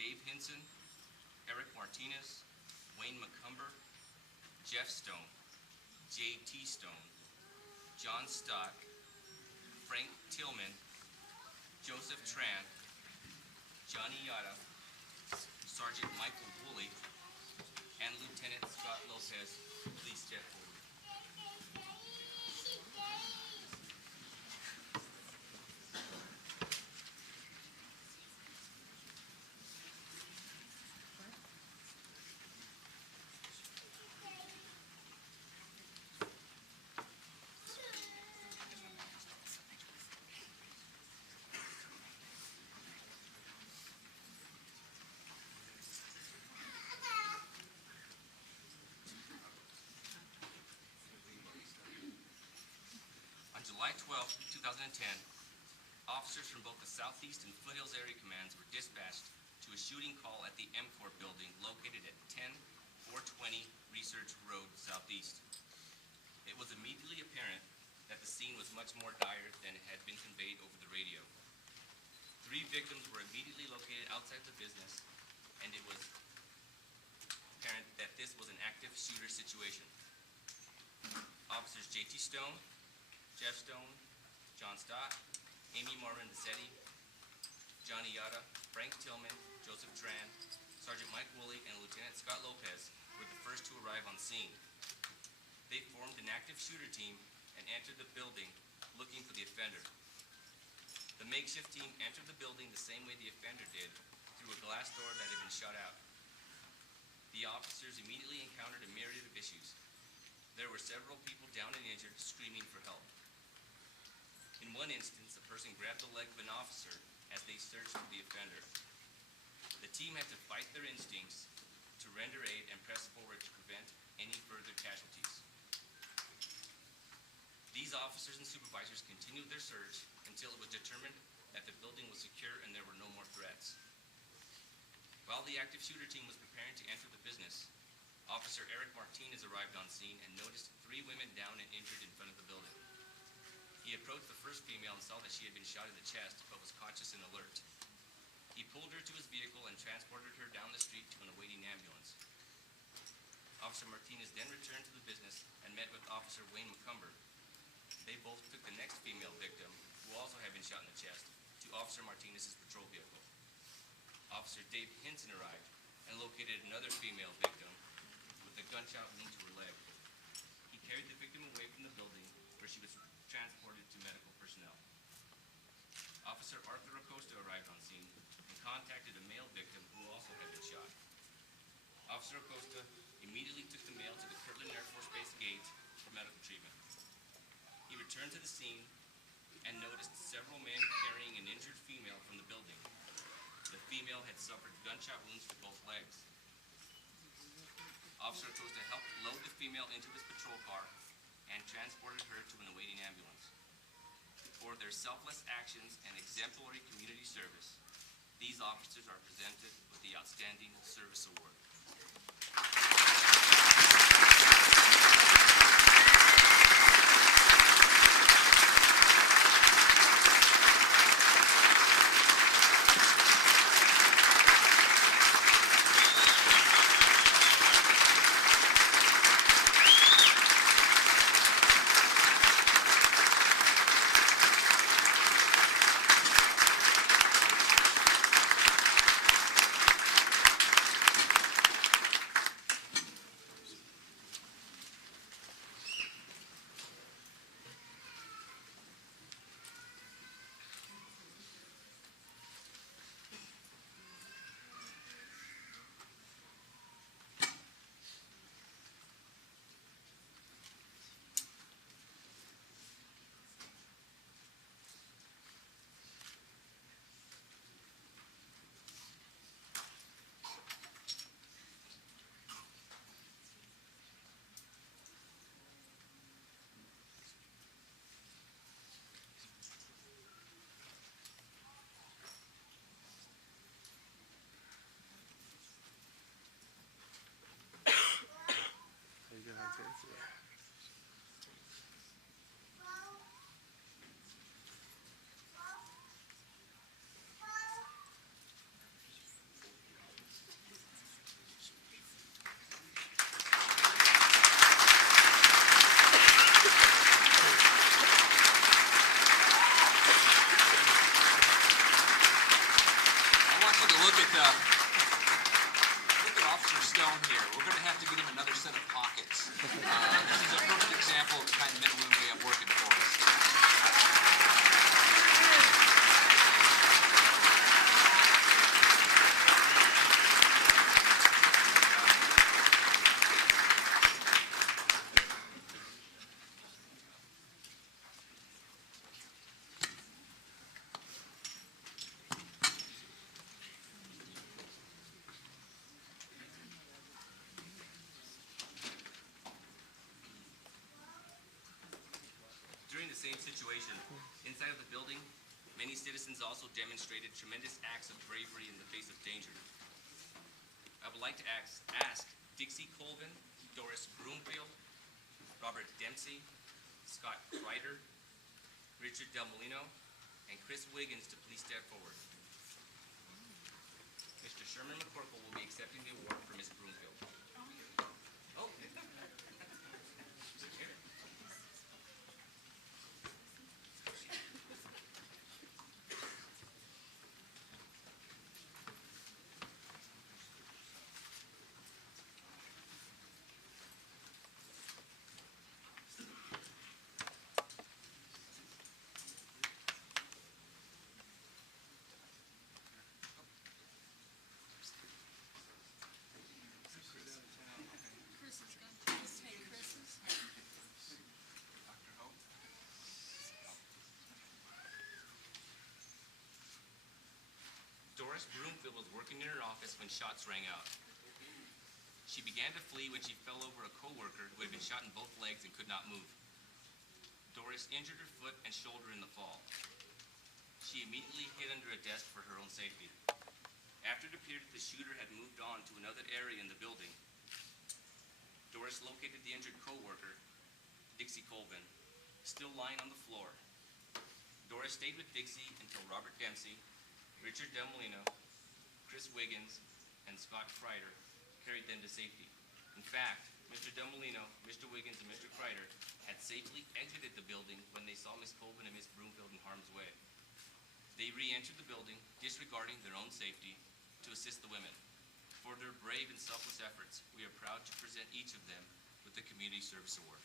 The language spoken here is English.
Dave Hinson, Eric Martinez, Wayne McCumber, Jeff Stone, J.T. Stone, John Stock, Frank Tillman, Joseph Tran, Johnny Yada, Sergeant Michael Woolley, and Lieutenant Scott Lopez. Please step forward. On July 12, 2010, officers from both the Southeast and Foothills Area Commands were dispatched to a shooting call at the Emcore building located at 10420 Research Road Southeast. It was immediately apparent that the scene was much more dire than it had been conveyed over the radio. 3 victims were immediately located outside the business, and it was apparent that this was an active shooter situation. Officers J.T. Stone, Jeff Stone, John Stott, Amy Marvin-Bassetti, Johnny Yada, Frank Tillman, Joseph Tran, Sergeant Mike Woolley, and Lieutenant Scott Lopez were the first to arrive on scene. They formed an active shooter team and entered the building looking for the offender. The makeshift team entered the building the same way the offender did, through a glass door that had been shut out. The officers immediately encountered a myriad of issues. There were several people down and injured, screaming for help. In one instance, a person grabbed the leg of an officer as they searched for the offender. The team had to fight their instincts to render aid and press forward to prevent any further casualties. These officers and supervisors continued their search until it was determined that the building was secure and there were no more threats. While the active shooter team was preparing to enter the business, Officer Eric Martinez arrived on scene and noticed 3 women down and injured in front of the building. He approached the first female and saw that she had been shot in the chest, but was conscious and alert. He pulled her to his vehicle and transported her down the street to an awaiting ambulance. Officer Martinez then returned to the business and met with Officer Wayne McCumber. They both took the next female victim, who also had been shot in the chest, to Officer Martinez's patrol vehicle. Officer Dave Hinson arrived and located another female victim with a gunshot wound to her leg. He carried the victim away from the building, where she was transported to medical personnel. Officer Arthur Acosta arrived on scene and contacted a male victim who also had been shot. Officer Acosta immediately took the male to the Kirtland Air Force Base gate for medical treatment. He returned to the scene and noticed several men carrying an injured female from the building. The female had suffered gunshot wounds to both legs. Officer Acosta helped load the female into his patrol car and transported her to an awaiting ambulance. For their selfless actions and exemplary community service, these officers are presented with the Outstanding Service Award. to get him another set of pockets. This is a perfect example of the kind of men and women we have working for us. During the same situation, inside of the building, many citizens also demonstrated tremendous acts of bravery in the face of danger. I would like to ask Dixie Colvin, Doris Broomfield, Robert Dempsey, Scott Kreider, Richard Del Molino, and Chris Wiggins to please step forward. Mr. Sherman McCorkle will be accepting the award for Ms. Broomfield. Oh. Doris Broomfield was working in her office when shots rang out. She began to flee when she fell over a coworker who had been shot in both legs and could not move. Doris injured her foot and shoulder in the fall. She immediately hid under a desk for her own safety. After it appeared that the shooter had moved on to another area in the building, Doris located the injured coworker, Dixie Colvin, still lying on the floor. Doris stayed with Dixie until Robert Dempsey, Richard Del Molino, Chris Wiggins, and Scott Kreider carried them to safety. In fact, Mr. Del Molino, Mr. Wiggins, and Mr. Kreider had safely exited the building when they saw Ms. Colvin and Ms. Broomfield in harm's way. They re-entered the building, disregarding their own safety, to assist the women. For their brave and selfless efforts, we are proud to present each of them with the Community Service Award.